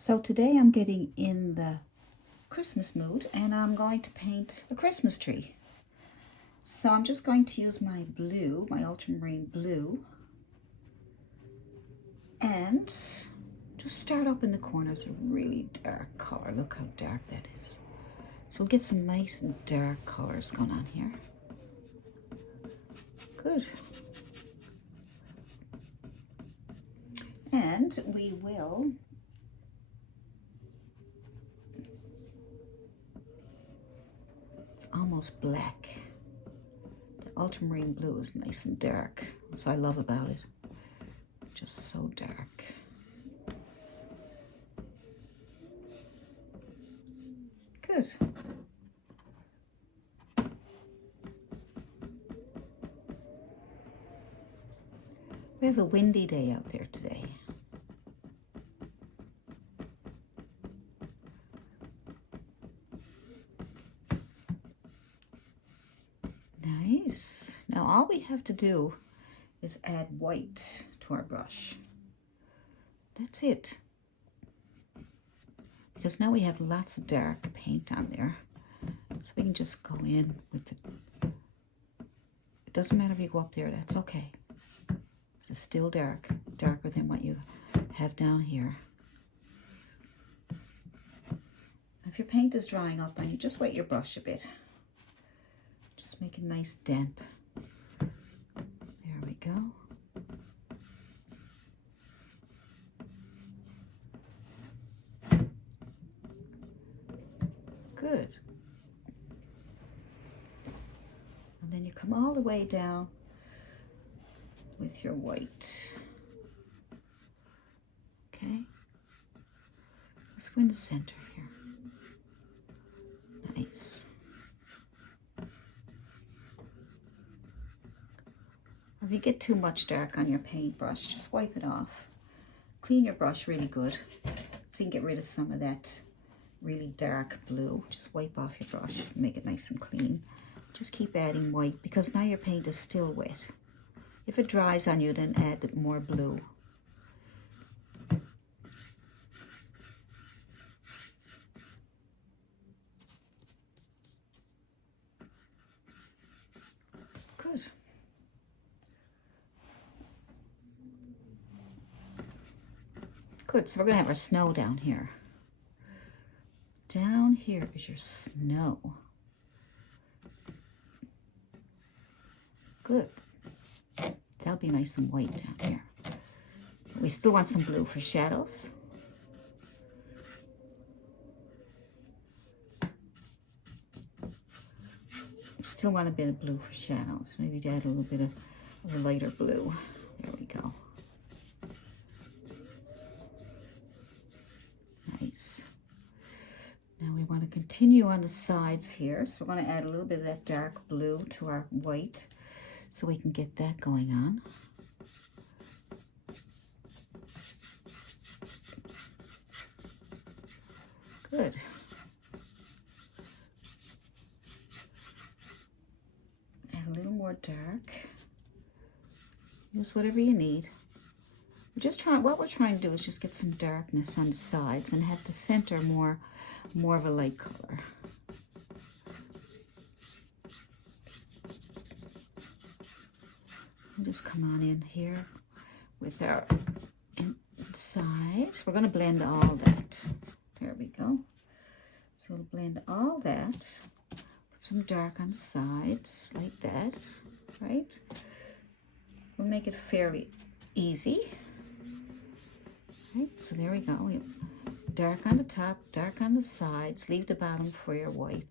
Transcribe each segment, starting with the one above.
So today I'm getting in the Christmas mood and I'm going to paint a Christmas tree. So I'm just going to use my blue, my ultramarine blue, and just start up in the corners a really dark color. Look how dark that is. So we'll get some nice dark colors going on here. Good. And we will almost black. The ultramarine blue is nice and dark. That's what I love about it. Just so dark. Good. We have a windy day out there today. Nice. Now all we have to do is add white to our brush. That's it. Because now we have lots of dark paint on there. So we can just go in with it. It doesn't matter if you go up there, that's okay. It's still dark, darker than what you have down here. If your paint is drying up on you, just wet your brush a bit. Just make a nice damp. There we go. Good. And then you come all the way down with your white. Okay. Let's go in the center here. Nice. If you get too much dark on your paintbrush, just wipe it off. Clean your brush really good so you can get rid of some of that really dark blue. Just wipe off your brush, make it nice and clean. Just keep adding white because now your paint is still wet. If it dries on you, then add more blue. Good. Good, so we're gonna have our snow down here. Down here is your snow. Good. That'll be nice and white down here. We still want some blue for shadows. Still want a bit of blue for shadows. Maybe add a little bit of a lighter blue. There we go. Nice. Now we want to continue on the sides here. So we're going to add a little bit of that dark blue to our white so we can get that going on. Good. Add a little more dark. Use whatever you need. What we're trying to do is just get some darkness on the sides and have the center more of a light color. And just come on in here with our inside. We're going to blend all that. There we go. So we'll blend all that. Put some dark on the sides like that, right? We'll make it fairly easy. Right, so there we go. Dark on the top, dark on the sides. Leave the bottom for your white.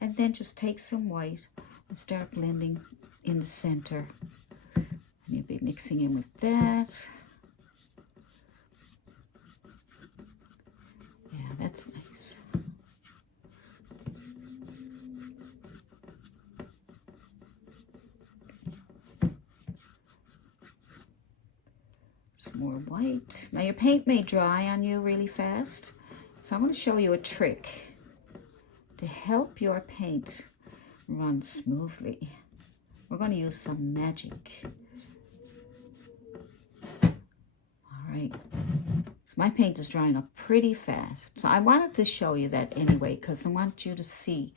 And then just take some white and start blending in the center. And you'll be mixing in with that. Yeah, that's nice. More white. Now your paint may dry on you really fast, so I'm going to show you a trick to help your paint run smoothly. We're going to use some magic. All right, my paint is drying up pretty fast. So I wanted to show you that anyway, because I want you to see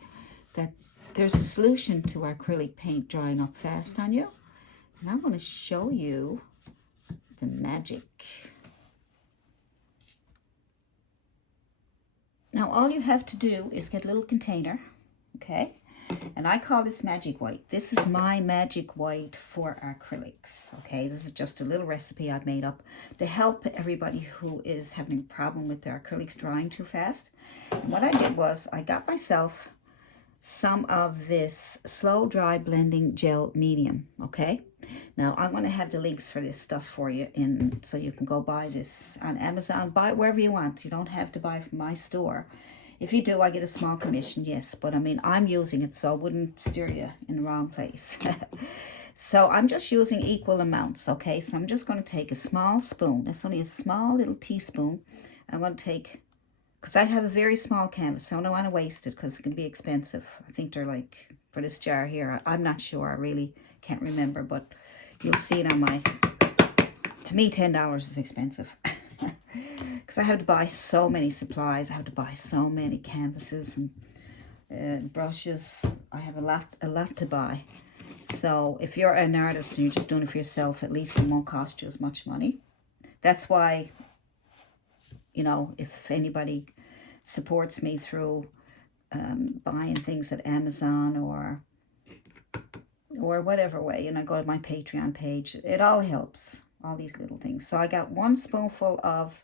that there's a solution to acrylic paint drying up fast on you. And I'm going to show you the magic. Now all you have to do is get a little container, okay? And I call this magic white. This is my magic white for acrylics, okay? This is just a little recipe I've made up to help everybody who is having a problem with their acrylics drying too fast. And what I did was I got myself some of this slow dry blending gel medium, okay? Now I'm going to have the links for this stuff for you in, so you can go buy this on Amazon, buy it wherever you want. You don't have to buy from my store. If you do, I get a small commission, yes, but I mean, I'm using it, so I wouldn't steer you in the wrong place. So I'm just using equal amounts, okay? So I'm just going to take a small spoon. That's only a small little teaspoon. I'm going to take, because I have a very small canvas, so I don't want to waste it because it can be expensive. I think they're like, for this jar here, I'm not sure. I really can't remember, but you'll see it on my, to me, $10 is expensive. Because I have to buy so many supplies. I have to buy so many canvases and brushes. I have a lot to buy. So if you're an artist and you're just doing it for yourself, at least it won't cost you as much money. That's why, you know, if anybody supports me through buying things at Amazon or whatever way, and I go to my Patreon page, it all helps, all these little things. So I got 1 spoonful of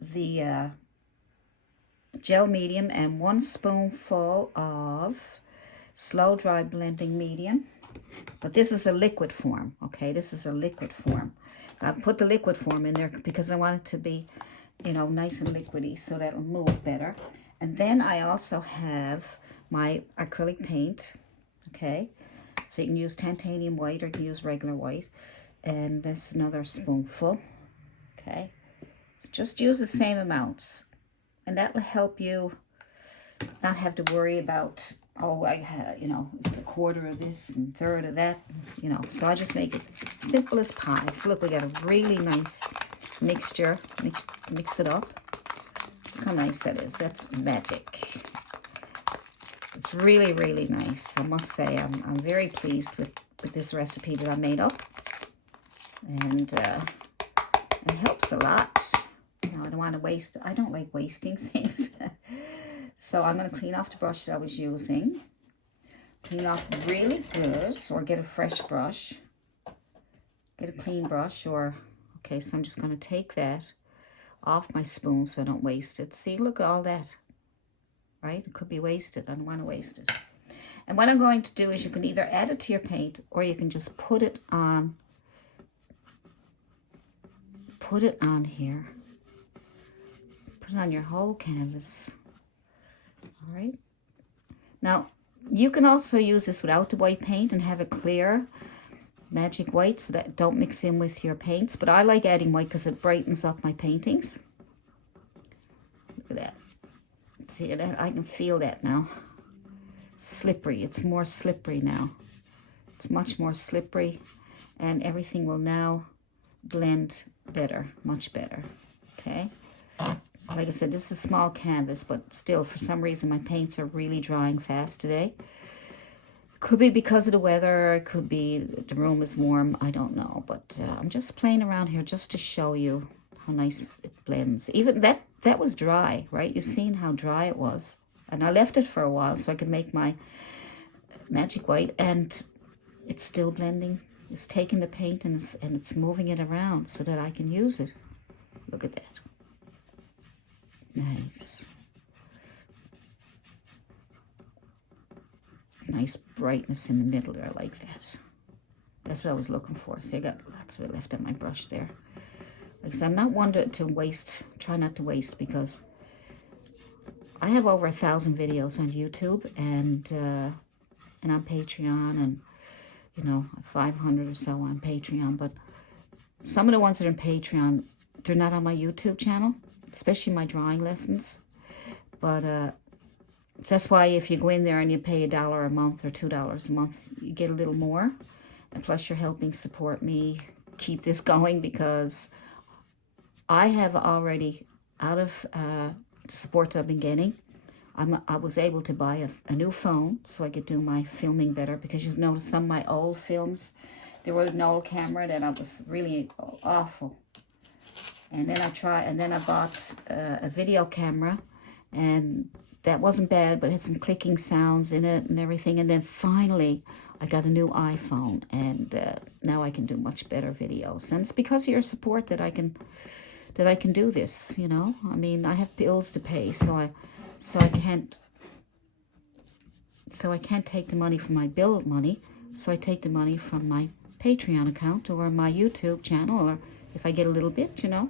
the gel medium and 1 spoonful of slow dry blending medium, but this is a liquid form, okay? This is a liquid form. I put the liquid form in there because I want it to be, you know, nice and liquidy so that it'll move better. And then I also have my acrylic paint, okay? So you can use titanium white or you can use regular white, and that's another spoonful, okay? Just use the same amounts, and that will help you not have to worry about, oh, I have, you know, is it a quarter of this and third of that, you know. So I just make it simple as pie. So look, we got a really nice mixture. Mix it up. Look how nice that is. That's magic. It's really, really nice. I must say, I'm very pleased with this recipe that I made up, and it helps a lot. You know, I don't want to waste. I don't like wasting things. So I'm going to clean off the brush that I was using. Clean off really good, or get a fresh brush. Get a clean brush, or, okay, so I'm just going to take that off my spoon so I don't waste it. See, look at all that, right? It could be wasted. I don't want to waste it. And what I'm going to do is you can either add it to your paint, or you can just put it on here. Put it on your whole canvas. All right. Now, you can also use this without the white paint and have a clear magic white so that don't mix in with your paints. But I like adding white because it brightens up my paintings. Look at that. See that? I can feel that now. Slippery. It's more slippery now. It's much more slippery, and everything will now blend better, much better. Okay. Like I said, this is a small canvas, but still, for some reason, my paints are really drying fast today. Could be because of the weather. It could be the room is warm. I don't know. But I'm just playing around here just to show you how nice it blends. Even that was dry, right? You've seen how dry it was. And I left it for a while so I could make my magic white. And it's still blending. It's taking the paint and it's moving it around so that I can use it. Look at that. Nice. Nice brightness in the middle there, like that. That's what I was looking for. See, I got lots of it left on my brush there. Like I said, I'm not one to waste, try not to waste, because I have over 1,000 videos on YouTube and on Patreon, and, you know, 500 or so on Patreon. But some of the ones that are on Patreon, they're not on my YouTube channel, especially my drawing lessons. But that's why if you go in there and you pay $1 a month or $2 a month, you get a little more. And plus you're helping support me keep this going, because I have already, out of the support I've been getting, I was able to buy a new phone so I could do my filming better, because you've noticed some of my old films, there was an old camera that I was really awful. And then I bought a video camera, and that wasn't bad, but it had some clicking sounds in it and everything. And then finally I got a new iPhone, and now I can do much better videos. And it's because of your support that I can do this, you know. I mean, I have bills to pay, so I can't take the money from my bill money. So I take the money from my Patreon account or my YouTube channel, or if I get a little bit, you know.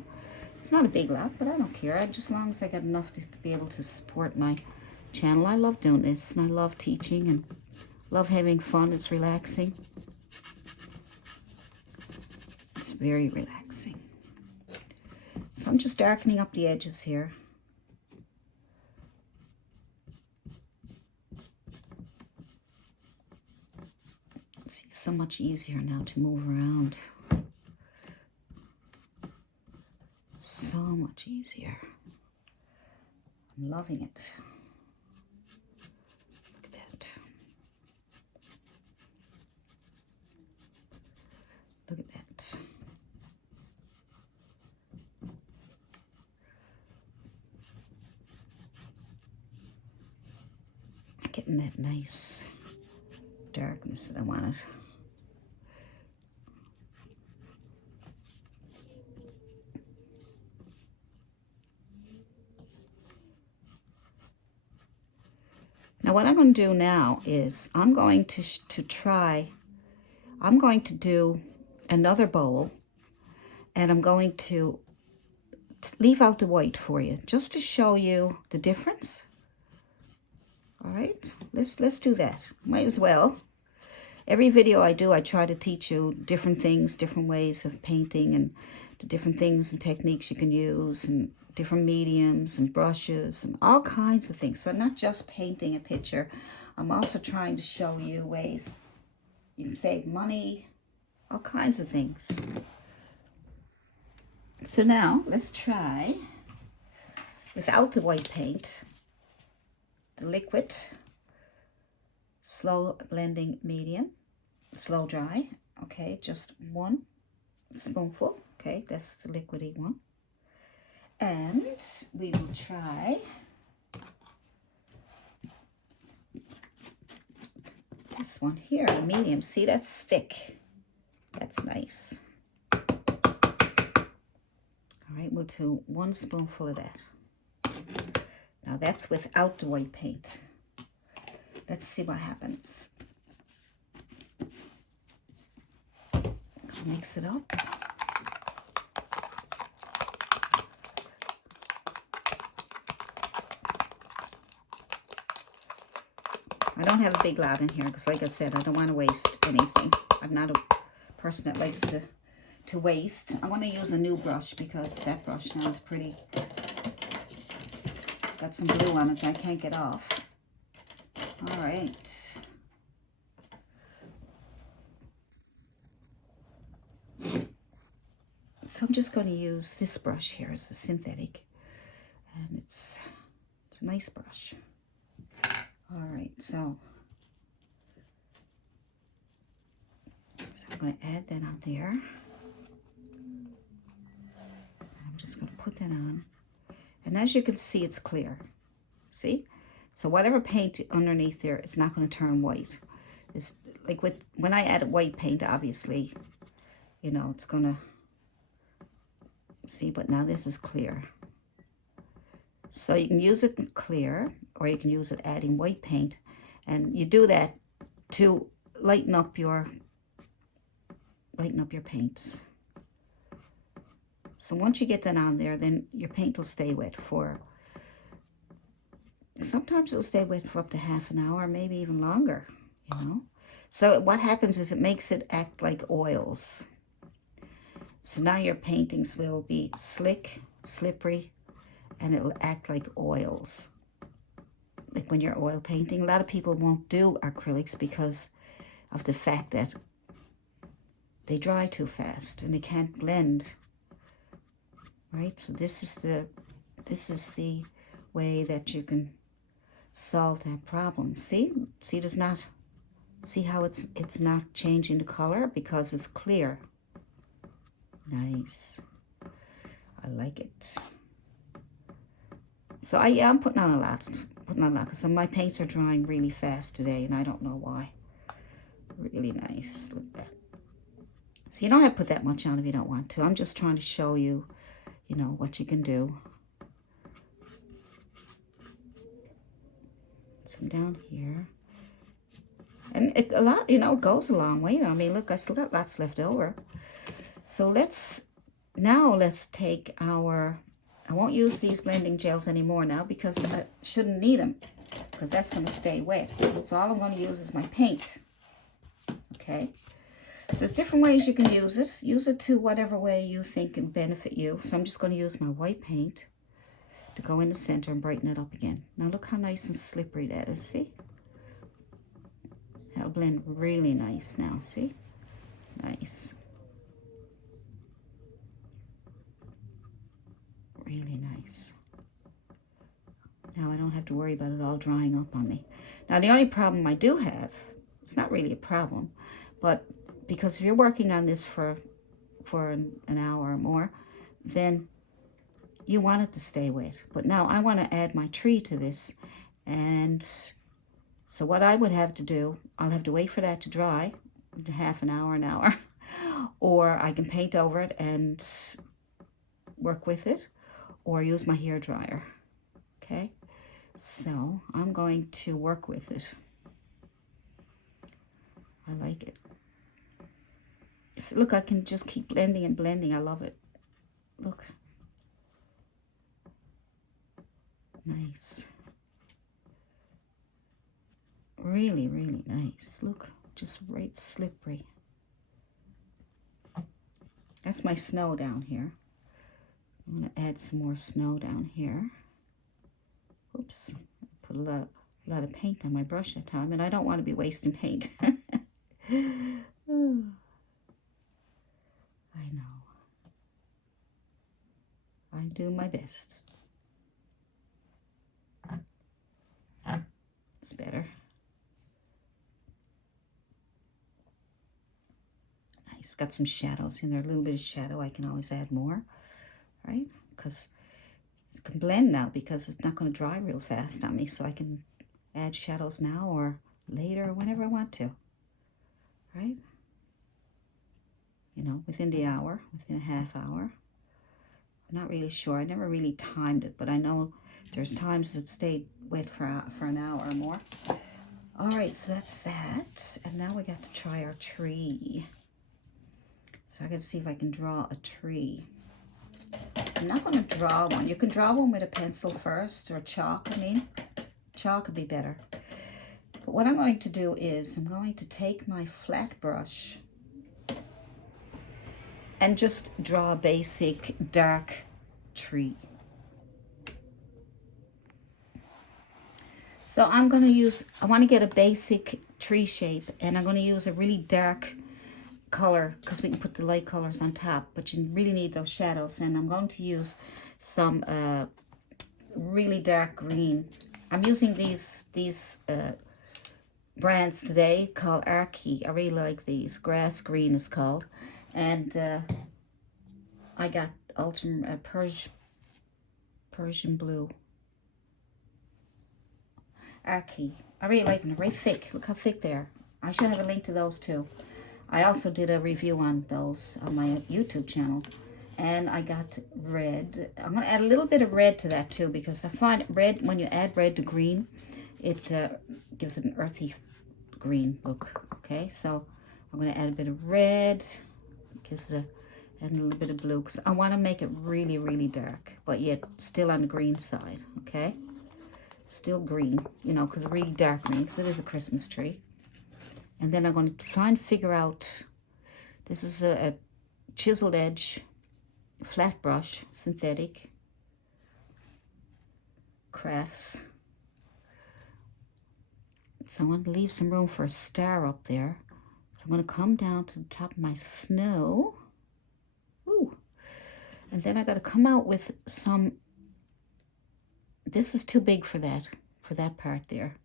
It's not a big lot, but I don't care. Just as long as I got enough to be able to support my channel. I love doing this, and I love teaching and love having fun. It's relaxing. It's very relaxing. So I'm just darkening up the edges here. It's so much easier now to move around. So much easier. I'm loving it. Look at that. Look at that. Getting that nice darkness that I wanted. Now what I'm going to do now is I'm going to do another bowl, and I'm going to leave out the white for you just to show you the difference. All right, let's do that. Might as well. Every video I do, I try to teach you different things, different ways of painting, and the different things and techniques you can use, and different mediums and brushes and all kinds of things. So I'm not just painting a picture. I'm also trying to show you ways you can save money, all kinds of things. So now let's try, without the white paint, the liquid slow blending medium, slow dry. Okay, just 1 spoonful. Okay, that's the liquidy one. And we will try this one here, the medium. See, that's thick. That's nice. All right, we'll do 1 spoonful of that. Now that's without the white paint. Let's see what happens. Mix it up. I don't have a big lot in here because, like I said, I don't want to waste anything. I'm not a person that likes to waste. I want to use a new brush because that brush now is pretty, got some glue on it that I can't get off. All right. So I'm just going to use this brush here as a synthetic, and it's a nice brush. All right, so I'm going to add that on there. I'm just going to put that on, and as you can see, it's clear. See? So whatever paint underneath there, it's not going to turn white. It's like when I add white paint, obviously, you know, it's going to, see, but now this is clear. So you can use it clear, or you can use it adding white paint, and you do that to lighten up your paints. So once you get that on there, then your paint will stay wet for, sometimes it'll stay wet for up to half an hour, maybe even longer, you know. So what happens is it makes it act like oils. So now your paintings will be slick, slippery, and it'll act like oils. Like when you're oil painting, a lot of people won't do acrylics because of the fact that they dry too fast and they can't blend right? So this is the way that you can solve that problem. See, there's not, see how it's not changing the color because it's clear. Nice. I like it. So I'm putting on a lot, because my paints are drying really fast today, and I don't know why. Really nice. Look at that. So you don't have to put that much on if you don't want to. I'm just trying to show you, you know, what you can do. Some down here. And a lot, you know, goes a long way. I mean, look, I still got lots left over. So let's take our, I won't use these blending gels anymore now because I shouldn't need them because that's going to stay wet. So all I'm going to use is my paint. Okay. So there's different ways you can use it. Use it to whatever way you think can benefit you. So I'm just going to use my white paint to go in the center and brighten it up again. Now look how nice and slippery that is, see? That'll blend really nice now, see? Nice. Really nice. Now I don't have to worry about it all drying up on me. Now the only problem I do have, it's not really a problem, but because if you're working on this for an hour or more, then you want it to stay wet. But now I want to add my tree to this, and so what I would have to do, I'll have to wait for that to dry, half an hour, or I can paint over it and work with it, or use my hair dryer. Okay, so I'm going to work with it. I like it. Look, I can just keep blending and blending. I love it. Look. Nice. Really, really nice. Look, just right slippery. That's my snow down here. I'm going to add some more snow down here. Oops. Put a lot of paint on my brush that time, and I don't want to be wasting paint. Oh, I know. I do my best. It's better. Nice. Got some shadows in there. A little bit of shadow. I can always add more, right? Because it can blend now because it's not going to dry real fast on me. So I can add shadows now or later or whenever I want to, right? You know, within the hour, within a half hour. I'm not really sure. I never really timed it, but I know there's times it stayed wet for an hour or more. All right, so that's that. And now we got to try our tree. So I got to see if I can draw a tree. I'm not going to draw one. You can draw one with a pencil first, or chalk, I mean. Chalk would be better. But what I'm going to do is I'm going to take my flat brush and just draw a basic dark tree. So I'm going to use, I want to get a basic tree shape, and I'm going to use a really dark color because we can put the light colors on top, but you really need those shadows. And I'm going to use some really dark green. I'm using these brands today called Archie. I really like these. Grass green is called. And I got Persian blue. Archie. I really like them. They're very thick. Look how thick they are. I should have a link to those too. I also did a review on those on my YouTube channel. And I got red. I'm going to add a little bit of red to that too, because I find red, when you add red to green, it gives it an earthy green look. Okay, so I'm going to add a bit of red, gives it and a little bit of blue, because I want to make it really, really dark, but yet still on the green side. Okay, still green, you know, because really dark green, because it is a Christmas tree. And then I'm going to try and figure out, this is a chiseled edge flat brush, synthetic crafts. So I'm going to leave some room for a star up there. So I'm going to come down to the top of my snow. Ooh. And then I got to come out with some, this is too big for that part there.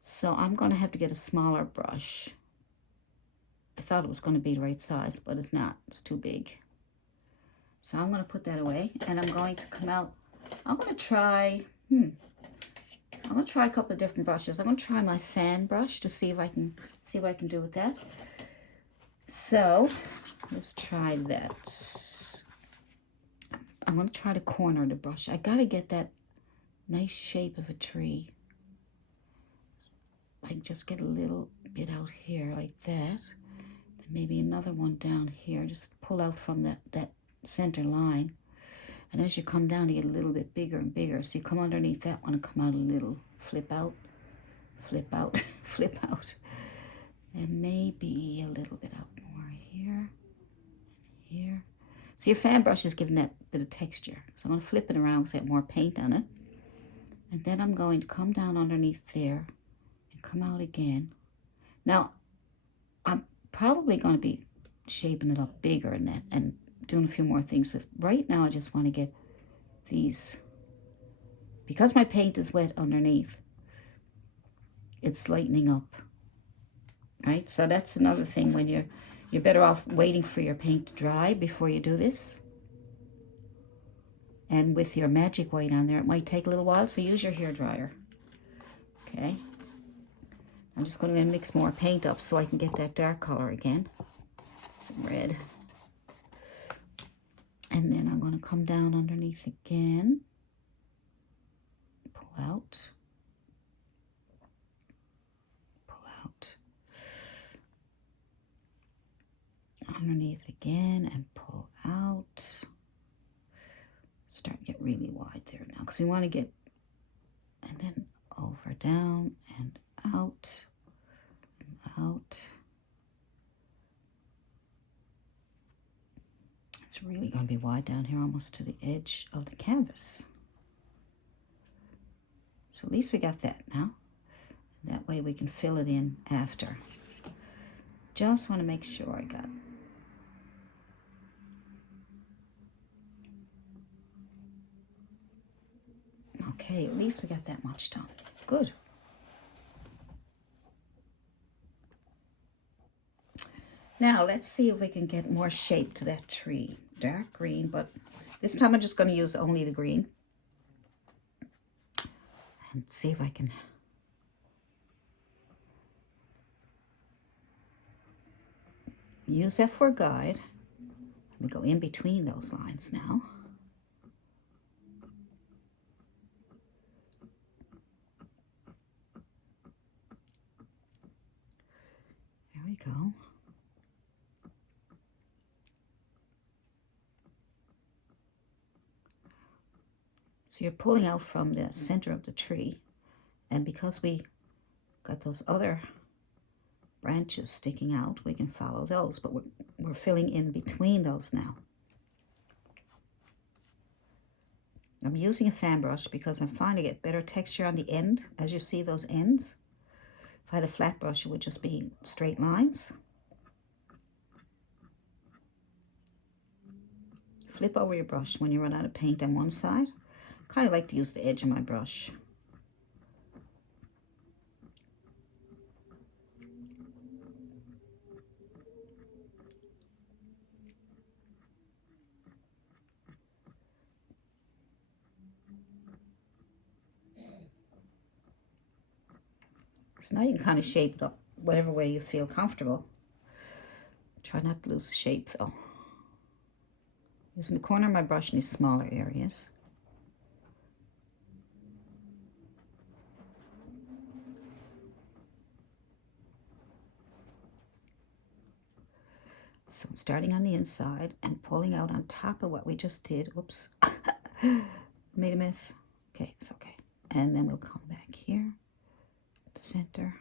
So I'm going to have to get a smaller brush. I thought it was going to be the right size, but it's not. It's too big. So I'm going to put that away, and I'm going to come out. I'm going to try, I'm going to try a couple of different brushes. I'm going to try my fan brush to see if I can see what I can do with that. So let's try that. I'm going to try to corner the brush. I got to get that nice shape of a tree. Like just get a little bit out here like that. Then maybe another one down here. Just pull out from that center line. And as you come down, you get a little bit bigger and bigger. So you come underneath that one and come out a little. Flip out, flip out, flip out. And maybe a little bit out more here and here. So your fan brush is giving that bit of texture. So I'm going to flip it around because I have more paint on it. And then I'm going to come down underneath there and come out again. Now, I'm probably going to be shaping it up bigger in that and doing a few more things with. Right now, I just want to get these, because my paint is wet underneath, it's lightening up, right? So that's another thing, when you're better off waiting for your paint to dry before you do this. And with your magic white on there, it might take a little while, so use your hair dryer. Okay. I'm just going to mix more paint up so I can get that dark color again. Some red. And then I'm going to come down underneath again. Pull out. Pull out. Underneath again and pull out. Start to get really wide there now because we want to get, and then over, down, and out, and out. It's really going to be wide down here, almost to the edge of the canvas. So at least we got that now. That way we can fill it in after. Just want to make sure I got. Okay, at least we got that much done. Good. Now, let's see if we can get more shape to that tree. Dark green, but this time I'm just going to use only the green. And see if I can use that for a guide. Let me go in between those lines now. There we go. So you're pulling out from the center of the tree, and because we got those other branches sticking out, we can follow those, but we're filling in between those now. I'm using a fan brush because I'm finding to get better texture on the end, as you see those ends. If I had a flat brush, it would just be straight lines. Flip over your brush when you run out of paint on one side. Kind of like to use the edge of my brush. So now you can kind of shape it up whatever way you feel comfortable. Try not to lose the shape though. Using the corner of my brush in these smaller areas. So starting on the inside and pulling out on top of what we just did. Whoops. Made a mess. Okay, it's okay. And then we'll come back here. Center.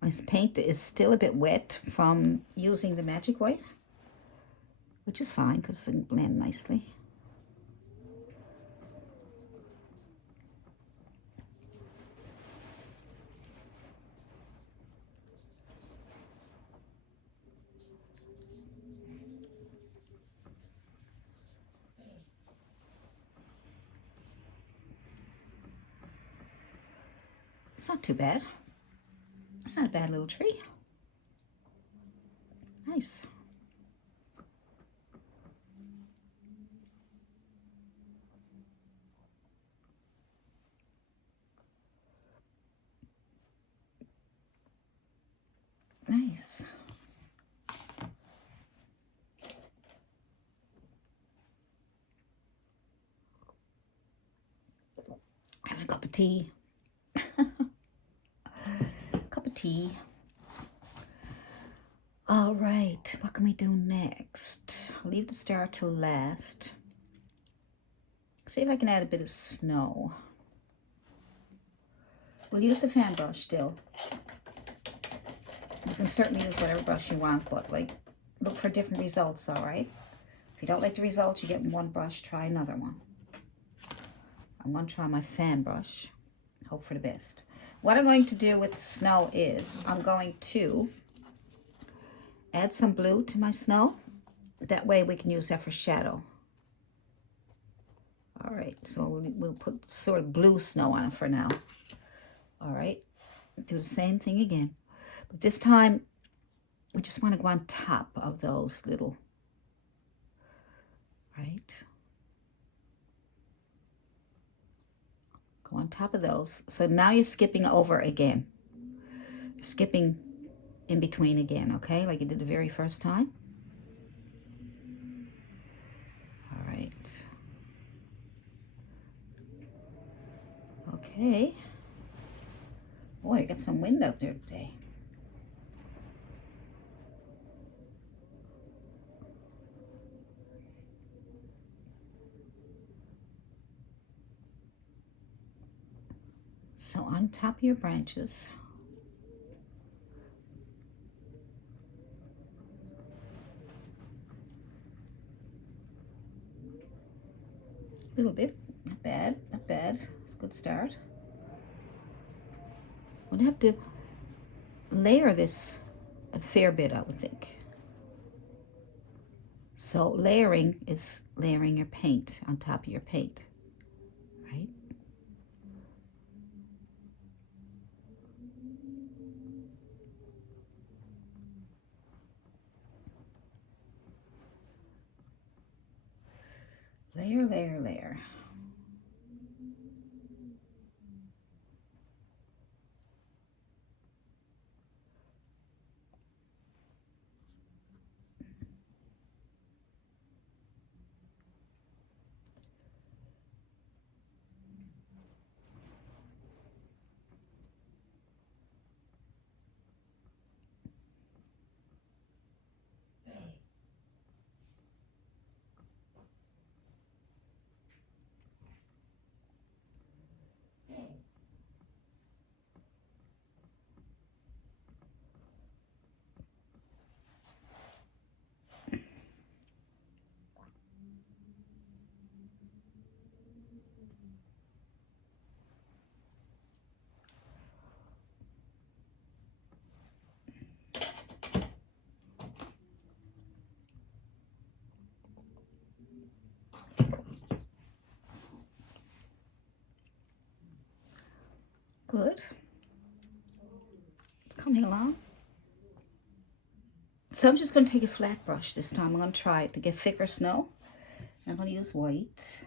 My paint is still a bit wet from using the magic white. which is fine because it can blend nicely. It's not too bad. It's not a bad little tree. Nice. Nice. Having a cup of tea. Cup of tea. All right, what can we do next? I'll leave the star till last. See if I can add a bit of snow. We'll use the fan brush still. You can certainly use whatever brush you want, but like, look for different results, all right? If you don't like the results you get in one brush, try another one. I'm going to try my fan brush. Hope for the best. What I'm going to do with the snow is I'm going to add some blue to my snow. That way we can use that for shadow. All right, so we'll put sort of blue snow on it for now. All right, do the same thing again. But this time, we just want to go on top of those little, right? Go on top of those. So now you're skipping over again. You're skipping in between again, okay? Like you did the very first time. All right. Okay. Boy, I got some wind out there today. So on top of your branches, a little bit, not bad, not bad. It's a good start. We'd have to layer this a fair bit, I would think. So layering is layering your paint on top of your paint, right? Layer, layer, layer. Good. It's coming along. So I'm just going to take a flat brush this time. I'm going to try it to get thicker snow. I'm going to use white.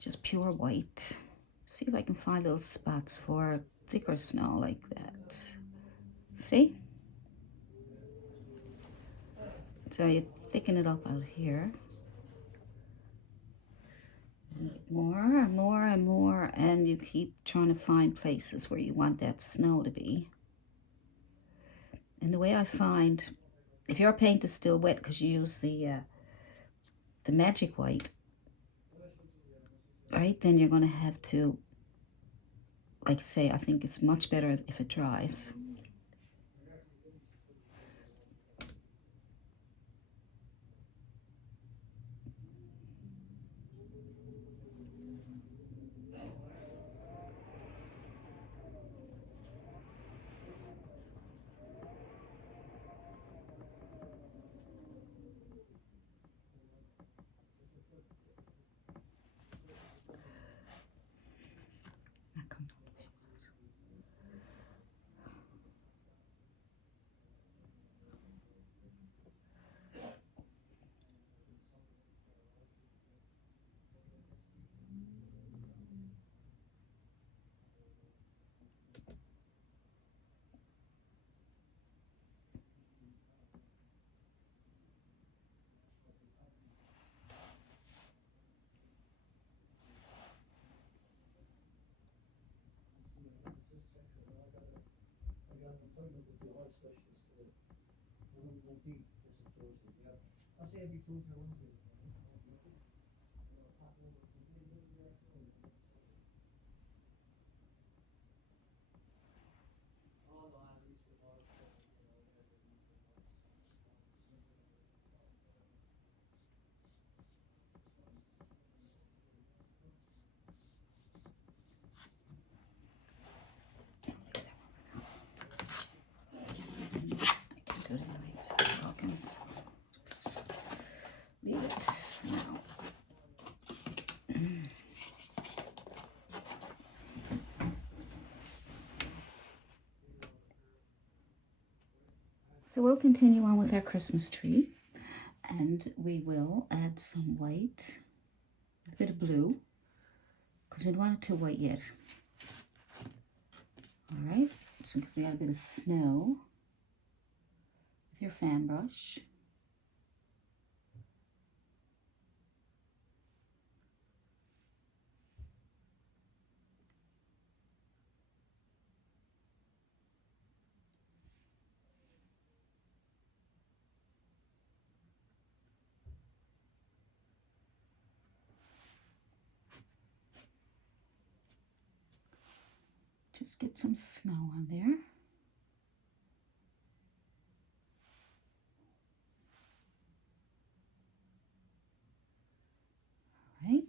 Just pure white. See if I can find little spots for thicker snow like that. See? So you thicken it up out here. More and more and more, and you keep trying to find places where you want that snow to be. And the way I find, if your paint is still wet because you use the magic white, right, then you're going to have to, like I say, I think it's much better if it dries. Now come down the paper. I can't do it anyway. It's broken, so just leave it for now. So we'll continue on with our Christmas tree, and we will add some white, a bit of blue, because we don't want it too white yet. All right, so because we add a bit of snow with your fan brush. Just get some snow on there. All right.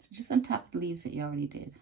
So just on top of the leaves that you already did.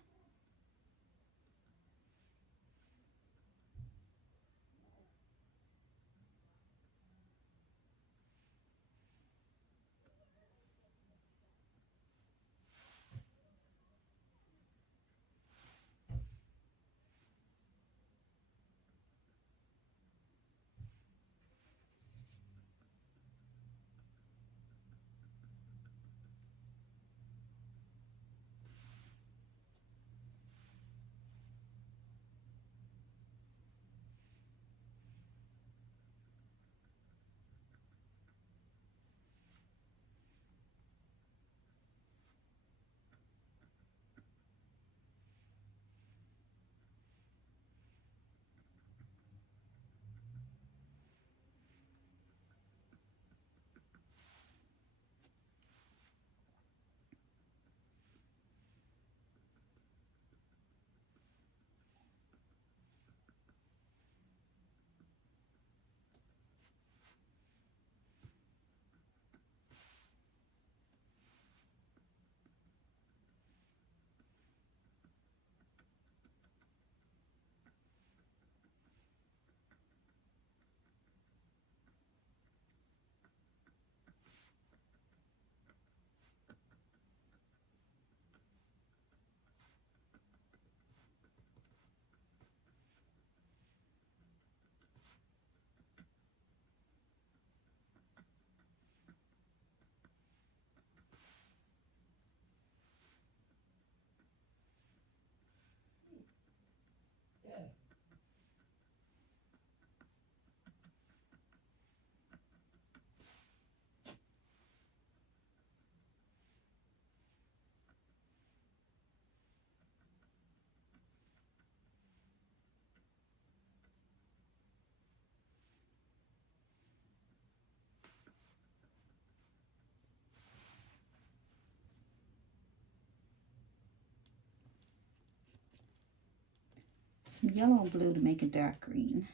Some yellow and blue to make a dark green.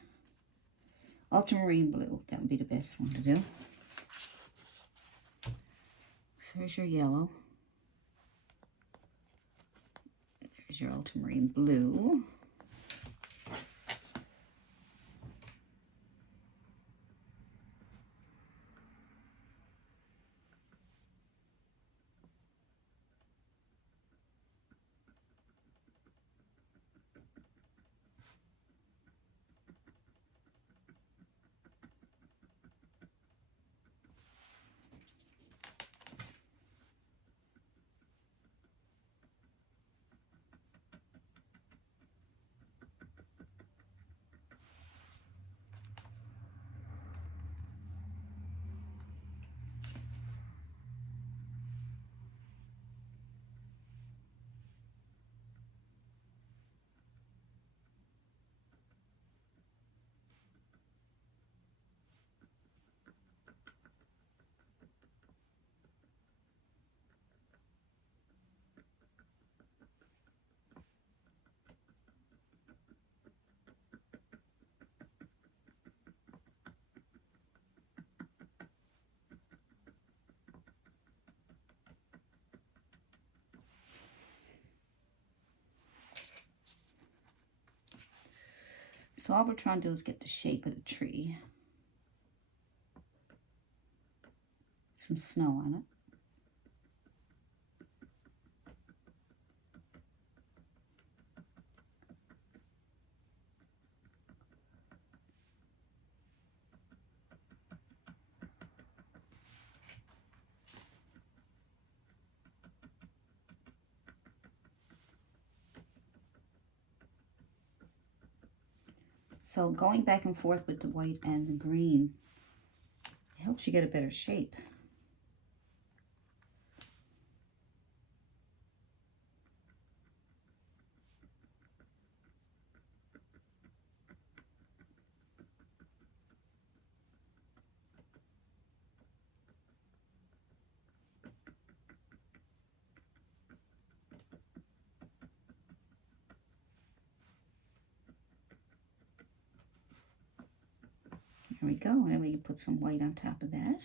Ultramarine blue, that would be the best one to do. So here's your yellow. is your ultramarine blue. So all we're trying to do is get the shape of the tree. Some snow on it. So going back and forth with the white and the green, it helps you get a better shape. There we go, and then we can put some white on top of that.